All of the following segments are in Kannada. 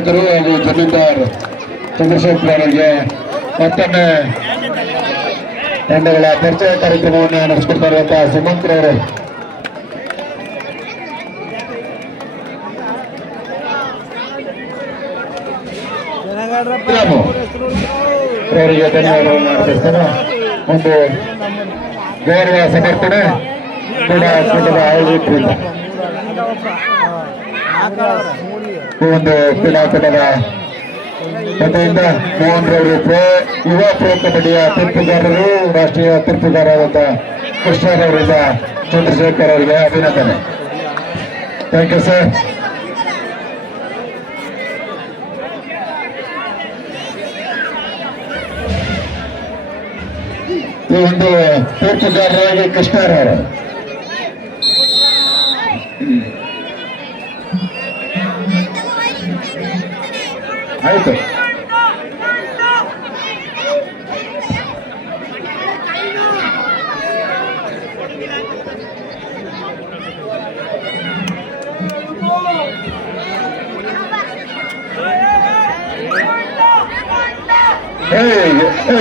ನಿರ್ದೇಶಕರು ಹಾಗೂ ಜಮೀನ್ದಾರ್ ಚಂದ್ರಶೇಖರ್ ಅವರಿಗೆ ಮತ್ತೊಮ್ಮೆ ತಂಡಗಳ ಪರಿಚಯ ಕಾರ್ಯಕ್ರಮವನ್ನು ನಡೆಸಿಕೊಡ್ತಾ ಇರುವಂತಹ ಸುಮಂತ್ರವರು ಅವರಿಗೆ ಧನ್ಯವಾದವನ್ನು ಅರ್ಪಿಸ್ತಾನೆ. ಒಂದು ಗೌರವ ಸಮರ್ಪಣೆ ಕೂಡ ಕೂಟದ ಆಯೋಜಕರಿಂದ ಒಂದು ಕ್ರೀಡಾಕೂಟದ ವತಿಯಿಂದ ಮೋಹನ್ ರವರು ಯುವ ಪ್ರೋ ಕಬಡ್ಡಿಯ ತೀರ್ಪುಗಾರರು, ರಾಷ್ಟ್ರೀಯ ತೀರ್ಪುಗಾರರಾದಂತಹ ಕೃಷ್ಣರವರಿಂದ ಚಂದ್ರಶೇಖರ್ ಅವರಿಗೆ ಅಭಿನಂದನೆ. Thank you sir. ಈ ಒಂದು ತೀರ್ಪುಗಾರರಾಗಿ ಕೃಷ್ಣರವರು ಆಯ್ತು.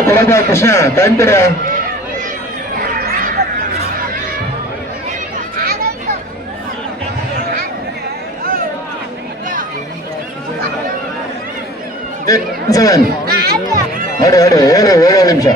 ಕೊಡಪ್ಪ ಕೃಷ್ಣ, ಕಾಣ್ತೀರ? ಹೊಡೆ ಹೊಡೆ 7 ನಿಮಿಷ.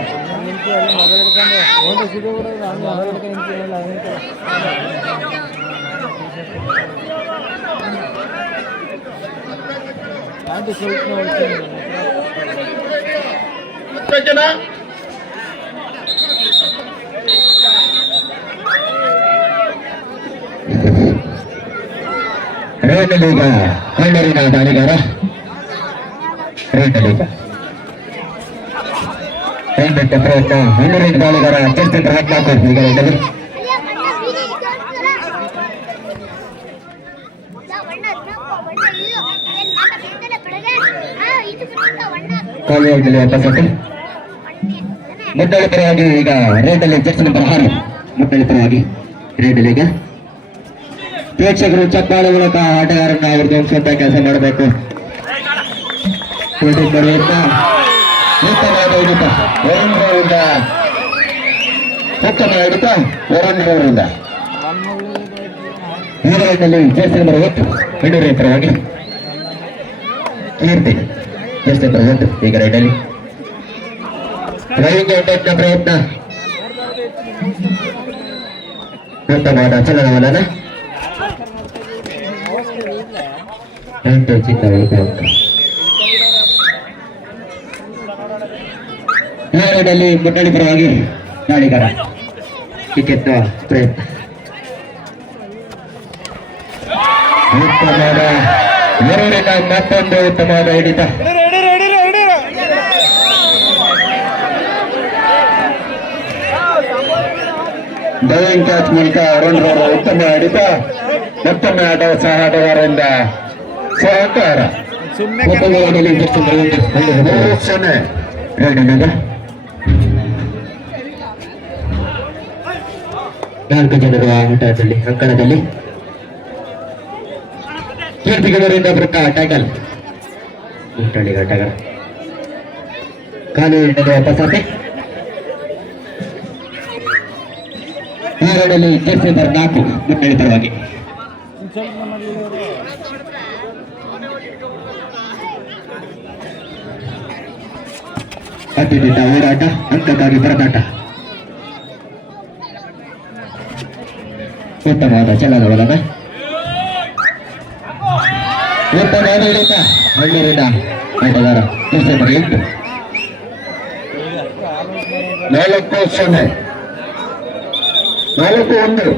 ರೇಟಲೀಗ ಕಣ್ಣೂರಿನ ದಾಳಿಗಾರ ರೇಟಲೀಗ ಕೈಬಿಟ್ಟ ಪ್ರಯತ್ನ ಕಣ್ಣೂರಿನ ದಾಳಿಗಾರ ಚರ್ಚಿತ ಹಾಕಿ ಈಗ ರೇಟಲಿ ಕಾಲಿಯಲ್ಲಿ ವಾಪಸ್ಸು ಮುಟ್ಟಳಿ ಪರವಾಗಿ ಈಗ ರೇಟಲ್ಲಿ ಜರ್ಸಿ ನಂಬರ್ 6 ಮುಟ್ಟಳಿ ಪರವಾಗಿ ರೇಟಲ್ಲಿ ಈಗ ಪ್ರೇಕ್ಷಕರು ಚಪ್ಪಾಳೆ ಮೂಲಕ ಆಟಗಾರರನ್ನ ಅವ್ರದ್ದು ಸ್ವಂತ ಕೆಲಸ ಮಾಡಬೇಕು. ಉತ್ತಮ ಹಿಡಿತ ವರುಣ್ ಈ ರೈಡ್ನಲ್ಲಿ ಜರ್ಸಿ ನಂಬರ್ 8 ಬೆಂಗಳೂರು ಪರವಾಗಿ ಕೀರ್ತಿ ಜರ್ಸಿ ನಂಬರ್ 8 ಈಗ ರೈಡಲ್ಲಿ ಡ್ರೈವಿಂಗ್ ಔಟ್ ಪ್ರಯತ್ನ ಉತ್ತಮವಾದ ಚಲನವಲನ 8 ಚಿನ್ನ ಈ ರೈಡಲ್ಲಿ ಮುಟ್ಟಳಿ ಪರವಾಗಿ ದಾಳಿಗಾರ ಟಿಕೆಟ್ ಪ್ರಯತ್ನ ಉತ್ತಮವಾದ ಎರಡರಿಂದ ಮತ್ತೊಂದು ಉತ್ತಮವಾದ ಹಿಡಿತ ಡೈವಿಂಗ್ ಕ್ಯಾಚ್ ಮೂಲಕ ಅರುಣ್ ಉತ್ತಮ ಹಿಡಿತ. ಮತ್ತೊಮ್ಮೆ ಸಹ ಆಟಗಾರರಿಂದ ಸಹಕಾರ 4 ಜನರ ಆಟದಲ್ಲಿ ಅಂಕಣದಲ್ಲಿ ಕೀರ್ತಿಗೌಡರಿಂದ ವೃತ್ತ ಟ್ಯಾಕಲ್ ಮುಟ್ಟಳಿಗ ಆಟಗಾರ ಕಾಲು ವಾಪಸಾತೆ. ಈ ರೈಡಲ್ಲಿ ಜರ್ಸಿ ನಂಬರ್ 4 ಮುಟ್ಟಳಿ ಪರವಾಗಿ ಅತಿದಿದ್ದ ಓಡಾಟ, ಅಂಕಕ್ಕಾಗಿ ಪರದಾಟ, ಉತ್ತಮವಾದ ಚಲನವಲನ ಉತ್ತಮವಾದ ಹಿಡಿತ ಹಳ್ಳಿಯಿಂದ ಆಟಗಾರ ಜರ್ಸಿ ನಂಬರ್ 8 4-0 4-1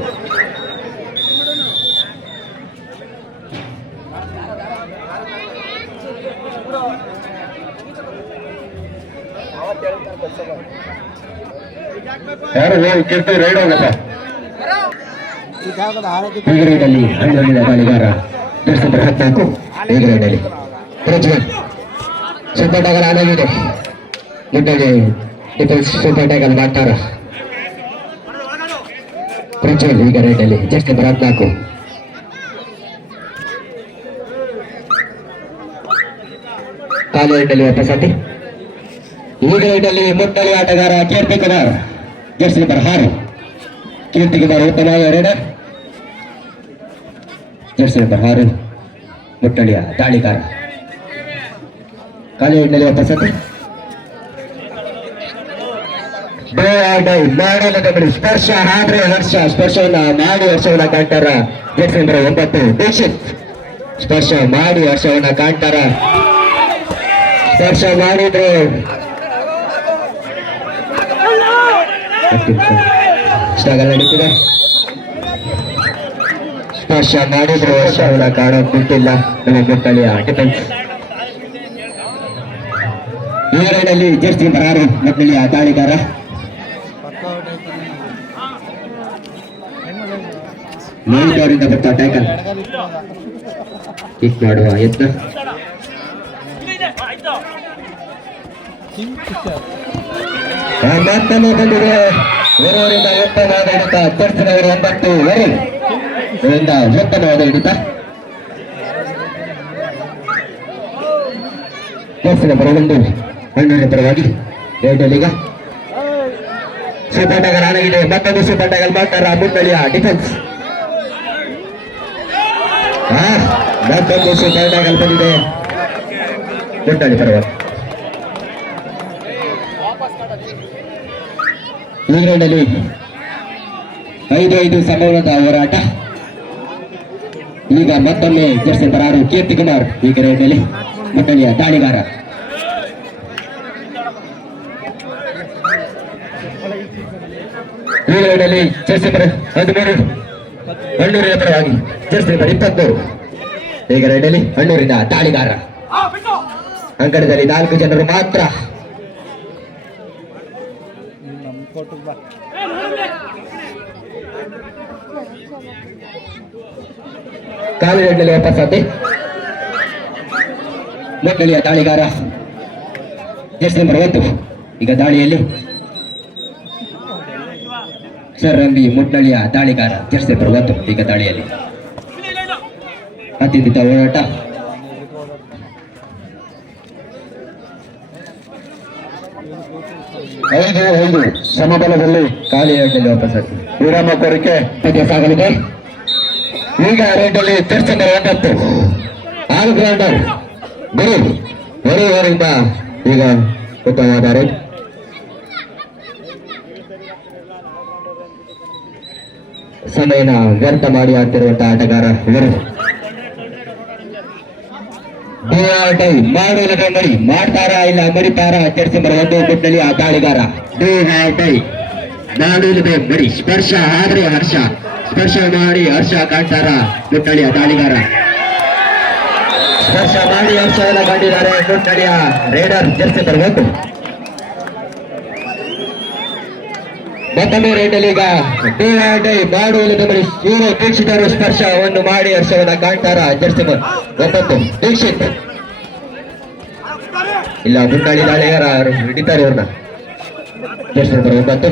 ಯಾರು ಕೀರ್ತಿ ರೈಡ್ ಹೋಗಪ್ಪ. ಈಗ ರೈಡಲ್ಲಿ ಹಳ್ಳಿಯ ದಾಳಿಗಾರ ಜರ್ಸಿ ನಂಬರ್ 14 ಈಗ ರೈಡಲ್ಲಿ ಪ್ರಜ್ವಲ್ ಸೂಪರ್ ಟ್ಯಾಕಲ್ ಆಗಿದೆ. ಮುಟ್ಟಳಿ ಡಿಫೆನ್ಸ್ ಸೂಪರ್ ಟ್ಯಾಕಲ್ ಮಾಡ್ತಾರ ಪ್ರಜ್ವಲ್ ಈಗ ರೈಡಲ್ಲಿ ಜರ್ಸಿ ನಂಬರ್ 14 ಕಾಲು ರೈಟಲ್ಲಿ ವಾಪಸಾತಿ. ಈಗ ರೈಟಲ್ಲಿ ಮುಟ್ಟಳಿ ಆಟಗಾರ ಕೀರ್ತಿ ಕುಮಾರ್, ಜರ್ಸಿ ನಂಬರ್ 6. ಕೀರ್ತಿ ಕುಮಾರ್ ಉತ್ತಮ ರೈಡರ್, ಜರ್ಸಿ ನಂಬರ್ 6 ಮುಟ್ಟಳಿಯ ದಾಳಿಗಾರ. ಕಾಲು ರೈಟಲ್ಲಿ ವಾಪಸಾತಿ. ಮಾಡಲದ ಬಳಿ ಸ್ಪರ್ಶ ಆದ್ರೆ ಹರ್ಷ, ಸ್ಪರ್ಶವನ್ನ ಮಾಡಿ ಹರ್ಷವನ್ನ ಕಾಣ್ತಾರ ಜರ್ಸಿ ನಂಬರ್ 9 ದೀಕ್ಷಿತ್. ಸ್ಪರ್ಶ ಮಾಡಿ ಹರ್ಷವನ್ನ ಕಾಣ್ತಾರ. ಸ್ಪರ್ಶ ಮಾಡಿದ್ರೆ ಸ್ಟ್ರಗಲ್ ನಡೀತಿದೆ. ಸ್ಪರ್ಶ ಮಾಡಿದ್ರೆ ಹರ್ಷವನ್ನ ಕಾಣೋದು ಬಿಟ್ಟಿಲ್ಲ ನಮ್ಮ ಮುಟ್ಟಳಿಯ ಡಿಫೆನ್ಸ್. ಈ ರೈಡಲ್ಲಿ ಜರ್ಸಿ ನಂಬರ್ 6 ಮುಟ್ಟಳಿಯ ದಾಳಿಗಾರ. ಮೇಲ್ಗಡೆಯಿಂದ ಬರ್ತಾ ಟ್ಯಾಕಲ್ ಕಿಕ್ ಮಾಡುವ ಯತ್ನ. ಮತ್ತೊಂದು ಬಂದಿದೆ ಓರ್ವರಿಂದ ಉತ್ತಮವಾದ ಹಿಡಿತ. ಜರ್ಸಿನವರು 9 ಓವರಿಂದ ಉತ್ತಮವಾದ ಹಿಡಿತ. ಜರ್ಸಿ ನಂಬರ್ 1 ಹಣ್ಣು ಪರವಾಗಿ ರೈಡಲ್ಲಿಗ ಸೂಪರ್ ಟ್ಯಾಗಲ್ ಆಗಿದೆ. ಮತ್ತೊಂದು ಸೂಪರ್ ಟ್ಯಾಗಲ್ ಮಾಡ್ತಾರ ಮುಟ್ಟಳಿಯ ಡಿಫೆನ್ಸ್. ಮತ್ತೊಂದು ಸೂಪರ್ ಟ್ಯಾಗಲ್ ಬಂದಿದೆ ಮುಟ್ಟಳಿ ಪರವಾಗಿ. ಈ ರೈಡಲ್ಲಿ 5-5 ಸಮಯದ ಹೋರಾಟ. ಈಗ ಮತ್ತೊಮ್ಮೆ ಜರ್ಸಿ ನಂಬರ್ 6 ಕೀರ್ತಿ ಕುಮಾರ್ ಈಗ ರೈಡಲ್ಲಿ ಮುಟ್ಟಳಿಯ ದಾಳಿಗಾರ. ಈ ರೈಡಲ್ಲಿ ಜರ್ಸಿ ನಂಬರ್ 13 ಹಣ್ಣೂರಿನ ಪರವಾಗಿ ಜರ್ಸಿ ನಂಬರ್ 23 ಈಗ ರೈಡಲ್ಲಿ ಹಣ್ಣೂರಿನ ದಾಳಿಗಾರ. ಅಂಕಣದಲ್ಲಿ 4 ಜನರು ಮಾತ್ರ. ಕಾಲು ರೈಡ್ನಲ್ಲಿ ವಾಪಸ್ಸಾತಿ. ಮುಟ್ಟಳಿಯ ದಾಳಿಗಾರ ಜರ್ಸಿ ನಂಬರ್ 1 ಈಗ ದಾಳಿಯಲ್ಲಿ ಸರ್ ರಂಗಿ ಮುಟ್ಟಳಿಯ ದಾಳಿಗಾರ ಜರ್ಸಿ ನಂಬರ್ 1 ಈಗ ದಾಳಿಯಲ್ಲಿ. ಅತ್ಯಂತ ಹೋರಾಟ. ಐದು ಸಮಬಲದಲ್ಲಿ ಖಾಲಿ ರೈಡಲ್ಲಿ ವಾಪಸ್ಸಾತಿ. ವಿರಾಮ ಕೋರಿಕೆ ಸಾಗಲಿದೆ. ಈಗ ರೈಡಲ್ಲಿ ಜರ್ಸಿ ನಂಬರ್ 9 ಆಲ್ ಗ್ರೌಂಡರ್ ಗುರು ಹೊರವರಿಂದ ಈಗ ಉತ್ತಮವಾದ ರೈಡ್. ಸಮಯನ ವ್ಯರ್ಥ ಮಾಡಿ ಆಡ್ತಿರುವಂತಹ ಆಟಗಾರ ಇವರು. ಮಾಡುವುದಕ್ಕೆ ಮಡಿ ಮಾಡ್ತಾರಾ ಇಲ್ಲ ಮರಿತಾರ ಜರ್ಸಿ ನಂಬರ್ 1 ಮುಟ್ಟಳಿಯ ದಾಳಿಗಾರ. ಮಾಡುವುದೇ ಮಡಿ ಸ್ಪರ್ಶ ಆದ್ರೆ ಹರ್ಷ, ಸ್ಪರ್ಶ ಮಾಡಿ ಹರ್ಷ ಕಾಣ್ತಾರ ಮುಟ್ಟಳಿಯ ದಾಳಿಗಾರ. ಸ್ಪರ್ಶ ಮಾಡಿ ಹರ್ಷವನ್ನು ಕಂಡಿದ್ದಾರೆ ಮುಟ್ಟಳಿಯ ರೈಡರ್ ಜರ್ಸಿ ನಂಬರ್ 1. ಮತ್ತೊಮ್ಮೆ ರೈಡಲ್ಲಿ ಈಗ ಮಾಡುವುದಕ್ಕೆ ಮಡಿ ಇವರು ದೀಕ್ಷಿತರು ಸ್ಪರ್ಶವನ್ನು ಮಾಡಿ ಹರ್ಷವನ್ನ ಕಾಣ್ತಾರ ಜರ್ಸಿ ನಂಬರ್ 9 ದೀಕ್ಷಿತ್. ಇಲ್ಲ ಮುಟ್ಟಳಿ ದಾಳಿಗಾರ ಹಿಡಿತಾರೆ ಇವ್ರನ್ನ ಜರ್ಸಿ ನಂಬರ್ 9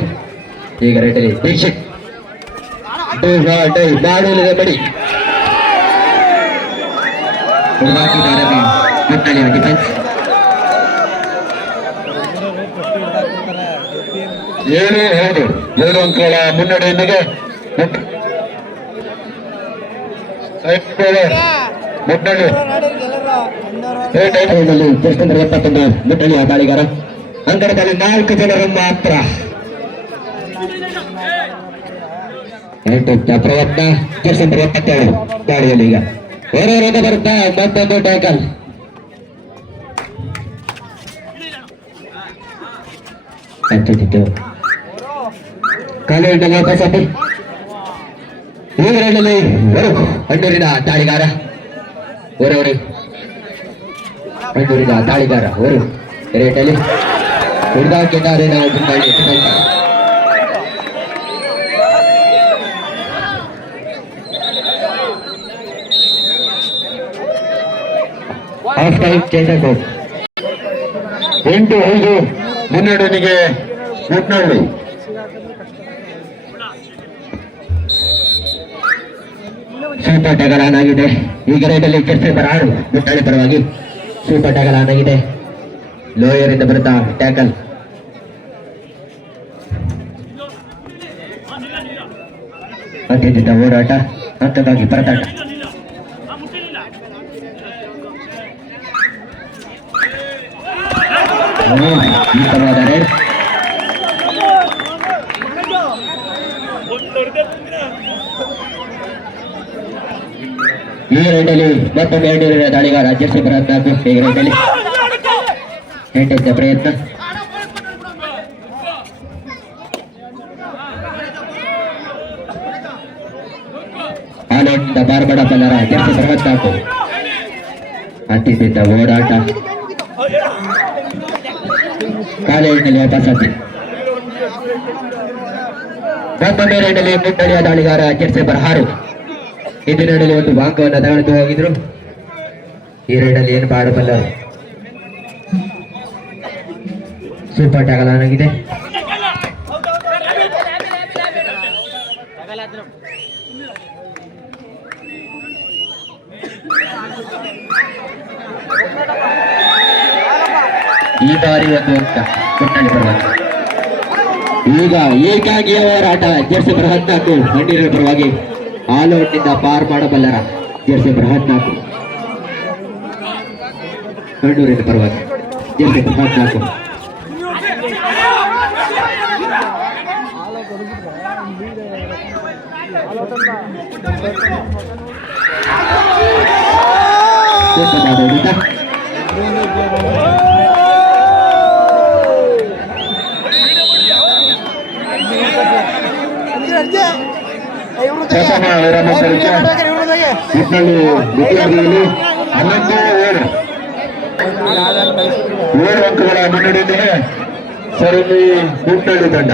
ಈಗ ರೈಡಲ್ಲಿ ದೀಕ್ಷಿತ್. ಮಾಡುವುದಕ್ಕೆ ಮಡಿ ಮುಟ್ಟಳಿಯ ಡಿಫೆನ್ಸ್. 7 ಅಂಕಗಳ ಮುನ್ನಡೆಯೊಂದಿಗೆ ಮುಟ್ಟಳಿ ಜರ್ಸಿ ನಂಬರ್ 71 ಮುಟ್ಟಳಿಯ ದಾಳಿಗಾರ. ಅಂಕಣದಲ್ಲಿ 4 ಜನರು ಮಾತ್ರ. ಪ್ರಯತ್ನ ಜರ್ಸಿ ನಂಬರ್ 72 ದಾಳಿಯಲ್ಲಿ ಈಗ ಹೊರವರೆಗೆ ಬರುತ್ತಾ ಮತ್ತೊಂದು ಟ್ಯಾಕಲ್. ಕಾಲು ರೈಡಲ್ಲಿ ವಾಪಸ್ಸಾತಿ. ಈ ರೈಡಲ್ಲಿ ಹಣ್ಣೂರಿನ ದಾಳಿಗಾರ ಹಣ್ಣೂರಿನ ದಾಳಿಗಾರ ರೈಡಲ್ಲಿ ಹಿಡಿದಾಕಿದ್ದಾರೆ ನಾವು ಮುಟ್ಟಳಿ. ಹಾಫ್ ಟೈಮ್ ಚೇಂಜ್ ಆಗಬಹುದು. 8-5 ಮುನ್ನಡೆಯೊಂದಿಗೆ ಮುಟ್ಟಳಿ. ಸೂಪರ್ ಟ್ಯಾಗಲ್ ಆನ್ ಆಗಿದೆ. ಈಗ ರೈಡಲ್ಲಿ ಜರ್ಸಿ ನಂಬರ್ 6 ಮುಟ್ಟಳಿ ಪರವಾಗಿ ಸೂಪರ್ ಟ್ಯಾಗಲ್ ಆನ್ ಆಗಿದೆ. ಲೋಯರ್ ಇಂದ ಬರುತ್ತಾ ಟ್ಯಾಕಲ್. ಅತ್ಯಂತ ಓಡಾಟ, ಹಂತವಾಗಿ ಪರದಾಟ. ಉತ್ತಮವಾದ ರೇಡ್. ಈ ರೈಡಲ್ಲಿ ಮತ್ತೊಮ್ಮೆ ಎರಡೂರಿನ ದಾಳಿಗಾರ ಜರ್ಸಿ ಬರತ್ನಾಕು. ಈ ರೈಡಲ್ಲಿ ಎಂಟೆಂಟ ಪ್ರಯತ್ನ. ಆಲೋಟ ಬಾರ್ಬಡ ಬಲ್ಲರ ಜರ್ಸಿ ಬರತ್ನಾಕು. ಅತ್ಯಂತ ಓಡಾಟ, ಕಾಲೇಜಿನಲ್ಲಿ ವಾಪಸ್ಸಾಗಿ ಮತ್ತೊಮ್ಮೆ ರೈಡಲ್ಲಿ ಮುನ್ನಡೆಯ ದಾಳಿಗಾರ ಜರ್ಸಿ ಬರಹಾರು. ಇಂದಿನ ರೈಡಲ್ಲಿ ಒಂದು ಭಾಗವನ್ನು ತಗೊಂಡು ಹೋಗಿದ್ರು. ಈ ರೈಡಲ್ಲಿ ಏನು ಮಾಡಬಲ್ಲರು. ಸೂಪರ್ ಟ್ಯಾಕಲ್ ಆಗಿದೆ. ಈ ಬಾರಿ ಒಂದು ಅಂಕ ಮುನ್ನಡೆ ಪರವಾಗಿ. ಈಗ ಏಕಾಗಿಯ ಹೋರಾಟ ಜರ್ಸಿ ಬೃಹತ್ನಾಕು ಮಂಡಿರ ಪರವಾಗಿ. ಆಲ್ಔಟ್ನಿಂದ ಪಾರ್ ಮಾಡಬಲ್ಲರ ಜರ್ಸಿ ಬೃಹತ್ನಾಕು. ಮಂಡೂರಿನ ಪರವಾಗಿ ಜರ್ಸಿ ಬೃಹತ್ನಾಕು. ಪ್ರಥಮ ವಿರಾಮ ಸರಿಕೆ ನಿಟ್ಟಿನಲ್ಲಿ ವಿದ್ಯಾರ್ಥಿಗಳು 11-7 ಅಂಕಗಳ ಮುನ್ನಡೆಯೊಂದಿಗೆ ಸರಣಿ ಮುಟ್ಟಳ್ಳಿ ತಂಡ.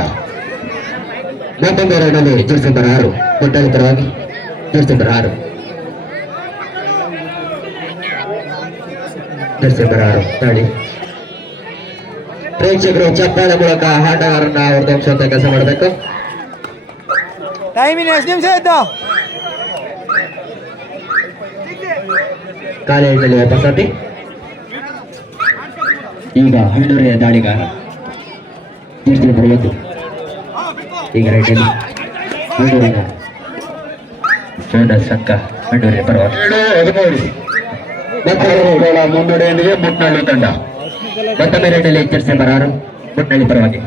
ಮತ್ತೊಂದು ರೈಡಲ್ಲಿ ಜರ್ಸಿ ಬರಹಾರು ಮುಟ್ಟಳ್ಳಿ ಪರವಾಗಿ. ಜರ್ಸಿ ಬರಹಾರು ದಾಳಿ. ಪ್ರೇಕ್ಷಕರು ಚಪ್ಪಾಳೆ ಮೂಲಕ ಆಟಗಾರರನ್ನ ಹೊರತಂಪಿಸುವಂತ ಕೆಲಸ ಮಾಡಬೇಕು. ಕಾಲೇಜಿನಲ್ಲಿ ವಾಪಸ್ಸಾತಿ. ಈಗ ಹಣ್ಣೂರಿನ ದಾಳಿಗಾರ ಜರ್ಸಿ ಬರುವುದು. ಈಗ ರೈಟಲ್ಲಿ ಹಣ್ಣೂರಿನ ಬೋನಸ್ ಅಂಕ ಹಣ್ಣೂರಿನ ಪರವಾಗಿ. 7-13 ಮುನ್ನಡೆಯೊಂದಿಗೆ ಮುಟ್ನಳ್ಳಿ ತಂಡ. ಮತ್ತೊಮ್ಮೆ ರೈಡಲ್ಲಿ ಜರ್ಸಿ ಬರಹಾರು ಮುಟ್ನಳ್ಳಿ ಪರವಾಗಿ.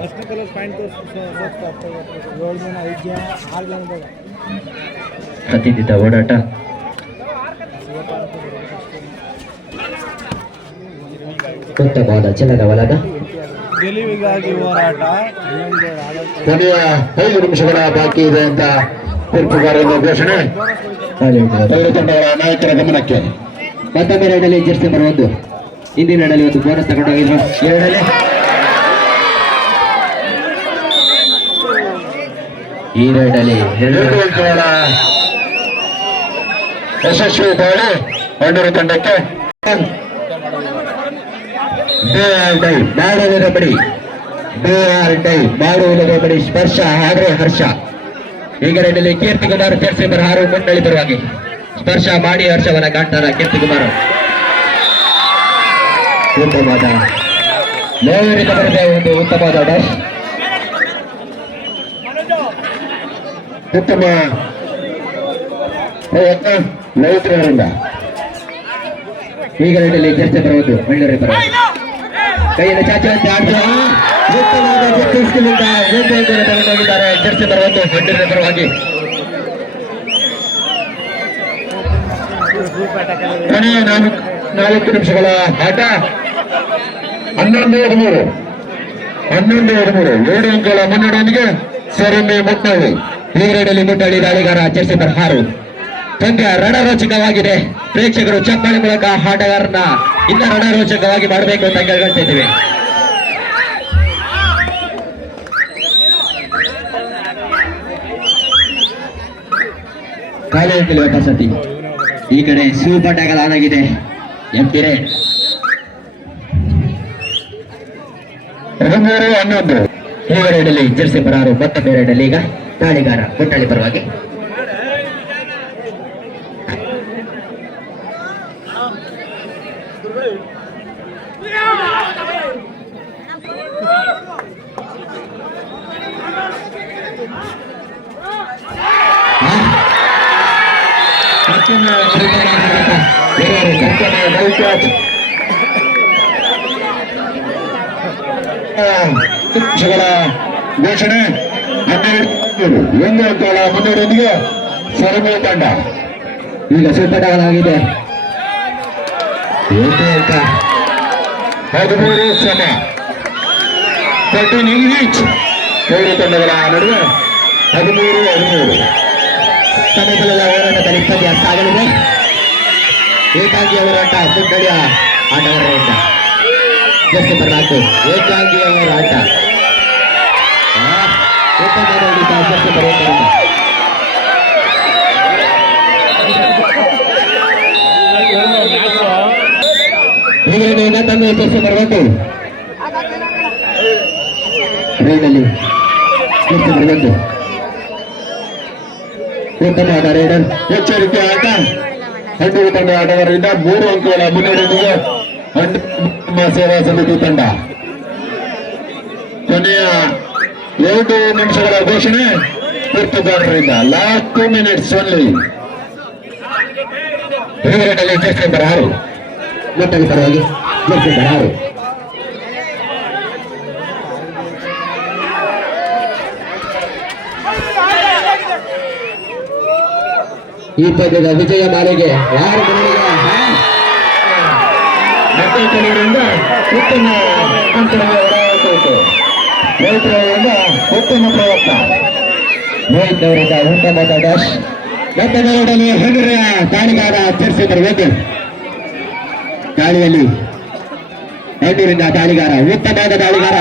ಪ್ರತಿನಿಧಿತ ಓಡಾಟ, ಉತ್ತಮವಾದ ಚೆಲ್ಲದ ಒಲದ. ಗೆಲುವಿಗಾಗಿ ಹೋರಾಟ. ಕೊನೆಯ 5 ನಿಮಿಷಗಳ ಬಾಕಿ ಇದೆ ಅಂತ ತೀರ್ಪುಗಾರರ ಘೋಷಣೆ. ತಂಡಗಳ ನಾಯಕರ ಗಮನಕ್ಕೆ. ಮತ್ತೊಮ್ಮೆ ರೈಡಲ್ಲಿ ಜರ್ಸಿ ಬರುವುದು. ಹಿಂದಿನ ರೈಡಲ್ಲಿ ಒಂದು ಬೋನಸ್ ತಗೊಂಡೋಗಿದ್ರು. ಈ ರೈಡಲ್ಲಿ 2 ಅಂಕಗಳ ಯಶಸ್ವಿ ದಾಳಿ ಮಂಡೂರು ತಂಡಕ್ಕೆ. ಮಾಡುವುದರ ಬಡಿ ಸ್ಪರ್ಶ ಆದರೆ ಹರ್ಷ. ಈಗ ರೈಡಲ್ಲಿ ಕೀರ್ತಿಕುಮಾರ್ ಜರ್ಸಿ ಬರಹಾರು ಮುನ್ನಳ್ಳಿ ಪರವಾಗಿ. ಸ್ಪರ್ಶ ಮಾಡಿ ಹರ್ಷವನ್ನ ಕಾಣ್ತಾರ ಕೀರ್ತಿಕುಮಾರ್. ಉತ್ತಮವಾದ ಲೋಯರಿಂದ ಬರದೆ ಒಂದು ಉತ್ತಮವಾದ ಡ್ಯಾಶ್. ಉತ್ತಮ ಪ್ರಯತ್ನ ಲೋಯರಿಂದ. ಈಗ ರೈಡಲ್ಲಿ ಜರ್ಸಿ ಬರುವುದು ಮಂಡೂರಿ ಪರವಾಗಿ. ಕೈಯನ್ನು ಚಾಚುವಂತೆ ಆಡ್ತಾ ಉತ್ತಮವಾದ ಜಟ್ಟಿಸ್ಕಿಲಿಂದ ತಗೊಂಡೋಗಿದ್ದಾರೆ. ಜರ್ಸಿ ಬರುವುದು ಮಂಡೂರಿನ ಪರವಾಗಿ. ಕೊನೆಯ 4 ನಿಮಿಷಗಳ ಆಟ. 11-13 7 ಅಂಕಗಳ ಮುನ್ನಡೆಯೊಂದಿಗೆ ಸರಣಿ ಮುಟ್ನಳ್ಳಿ. ಈ ರೈಡಲ್ಲಿ ಮುಟ್ಟಳ್ಳಿ ದಾಳಿಗಾರ ಜರ್ಸಿ ಬರಹಾರು. ಪಂದ್ಯ ರಣರೋಚಕವಾಗಿದೆ. ಪ್ರೇಕ್ಷಕರು ಚಪ್ಪಾಳೆ ಮೂಲಕ ಆಟಗಾರರನ್ನ ಇನ್ನ ರಣರೋಚಕವಾಗಿ ಮಾಡಬೇಕು ಅಂತ ಕೇಳ್ಕೊಳ್ತಿದ್ದೀವಿ. ಕಾಲೇಜಿನಲ್ಲಿ ವಾಪಸ್ಸಾತಿ. ಈ ಕಡೆ ಸೂಪರ್ ಟ್ಯಾಕಲ್ ಆಗಿದೆ. ಎಂಪಿರೆ 11 ಈ ರೈಡಲ್ಲಿ ಜರ್ಸಿ ಬರಹಾರು. ಮತ್ತೊಮ್ಮೆ ರೈಡಲ್ಲಿ ಈಗ ದಾಳಿಗಾರ ಮುಟ್ಟಳ್ಳಿ ಪರವಾಗಿ. ನಿಮಿಷಗಳ ಘೋಷಣೆ 12 ಅಂಕಗಳ ಮುನ್ನಡೆಯೊಂದಿಗೆ ಸರಮೂಲ ತಂಡ ಈಗ ಸಿದ್ಧಗಳಾಗಿದೆ. 13 ಸಮ 13 ಈಚ್ ಮೂರು ತಂಡಗಳ ನಡುವೆ 13-13 ಸಮಬಲದ ಹೋರಾಟ ತನಿಖೆ ಸಾಗಲಿದೆ. ಏಕಾಂಗಿ ಹೋರಾಟ ಮುನ್ನಡೆಯ ಆಟಗಾರರಿಂದ ಜರ್ಸಿ ಬರಲಾತು ಏಕಾಂಗಿ ಹೋರಾಟ ಜರ್ಸಿ ಬರುವುದರಿಂದ ಈಗ ತಮ್ಮ ಜರ್ಸಿ ಬರಬೇಕು. ರೈಡಲ್ಲಿ ಜರ್ಸಿ ಬರಬೇಕು. ಉತ್ತಮವಾದ ರೈಡರ್ ಎಚ್ಚರಿಕೆ ಆಟ. ಹಂಡು ತಂಡ ಆಟಗಾರರಿಂದ 3 ಅಂಕಗಳ ಮುನ್ನಡೆಯೊಂದಿಗೆ ಹಂಡು ಸೇವಾ ಸಮಿತಿ ತಂಡ. ಕೊನೆಯ 2 ನಿಮಿಷಗಳ ಘೋಷಣೆ ಪೂರ್ತಿಗಾರರಿಂದ. Last 2 minutes only. ರಿವರೇಟಲ್ಲಿ ಜರ್ಸಿ ನಂಬರ್ 6 ಮುಟ್ಟಲಿ ಪರವಾಗಿ ಜರ್ಸಿ ನಂಬರ್ 6. ಈ ಪದ್ಯದ ವಿಜಯ ಮಾಲೆಗೆ ಯಾರು ಮಕ್ಕಳಿಂದ ಉತ್ತಮ ಅಂತರದಿಂದ ಹೊರಹಾಕಬೇಕು. ರೈತರಿಂದ ಉತ್ತಮ ಪ್ರಯತ್ನ. ರೋಹಿತ್ ಅವರಿಂದ ಉತ್ತಮವಾದ ಡ್ಯಾಶ್. ಮತ್ತೆ ನೋಡಲು ಹೆಗರೆಯ ದಾಳಿಗಾರ ಜರ್ಸಿ ಬರಬೇಕು. ದಾಳಿಯಲ್ಲಿ ಹೆಣ್ಣೂರಿಂದ ದಾಳಿಗಾರ ಉತ್ತಮವಾದ ದಾಳಿಗಾರ.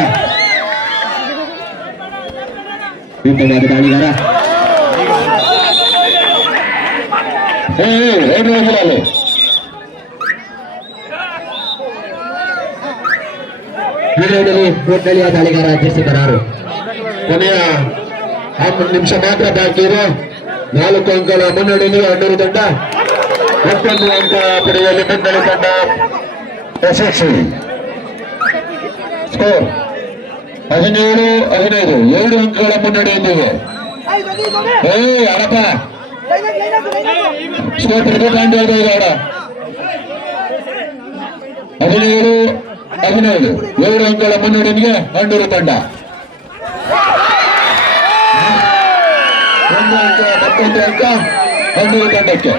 ಉತ್ತಮವಾದ ದಾಳಿಗಾರ. ಹೋಗಿರಲು ಒಟ್ಟಳಿಯ ದಾಳಿಗಾರ ಜರ್ಸಿ ಬರಾರು. ಕೊನೆಯ 10 ನಿಮಿಷ ಮಾತ್ರ ಬಾಕಿ ಇದೆ. 4 ಅಂಕಗಳ ಮುನ್ನಡೆಯಲ್ಲಿ ಹಣ್ಣೂರು ತಂಡ 11 ಅಂಕ ಪಡೆಯುವಲ್ಲಿ ಮುನ್ನಡೆ ತಂಡ ಯಶಸ್ವಿ. ಸ್ಕೋರ್ 17-15 2 ಅಂಕಗಳ ಮುನ್ನಡೆಯೊಂದಿಗೆ. ಅಡಪ ಸ್ಕೋರ್ 17-15 2 ಅಂಕಗಳ ಮುನ್ನಡೆಯೊಂದಿಗೆ ಹಣ್ಣೂರು ತಂಡ. 1 ಅಂಕ ಮತ್ತೊಂದು ಅಂಕ ಹಣ್ಣೂರು ತಂಡಕ್ಕೆ.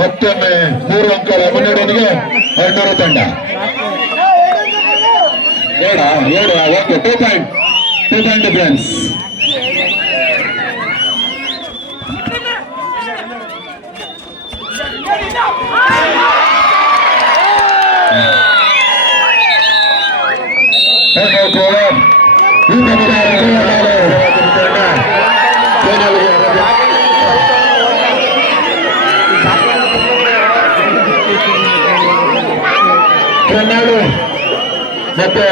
ಮತ್ತೊಮ್ಮೆ 3 ಅಂಕಗಳ ಮುನ್ನಡೆಯೊಂದಿಗೆ ಹಣ್ಣೂರು ತಂಡ. 2 ಪಾಯಿಂಟ್ ಡಿಫರೆನ್ಸ್. ಮತ್ತೆ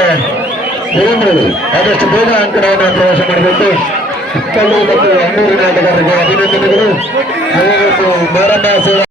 ಆದಷ್ಟು ಬೇಗ ಅಂಕಣವನ್ನು ಪ್ರವೇಶ ಮಾಡಬೇಕು. ಮತ್ತು ಹಣ್ಣೂರಿನ ಆಟಗಾರರಿಗೆ ಅಭಿನಂದನೆಗಳು. ಮಾರಮ್ಮ ಸೇವಾ